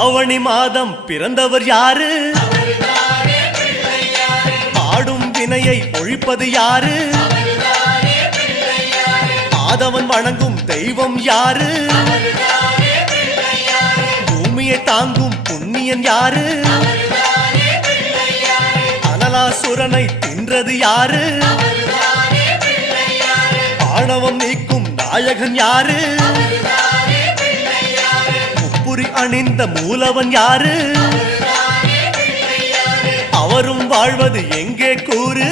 ஆவணி மாதம் பிறந்தவர் யாரு? ஆடும் வினையை ஒழிப்பது யாரு? ஆதவன் வணங்கும் தெய்வம் யாரு? பூமியை தாங்கும் புண்ணியன் யாரு? அனலாசுரனை தின்றது யாரு? ஆணவம் நீக்கும் நாயகன் யாரு? முப்புரி அணிந்த மூலவன் யாரு? அவரும் வாழ்வது எங்கே கூறு?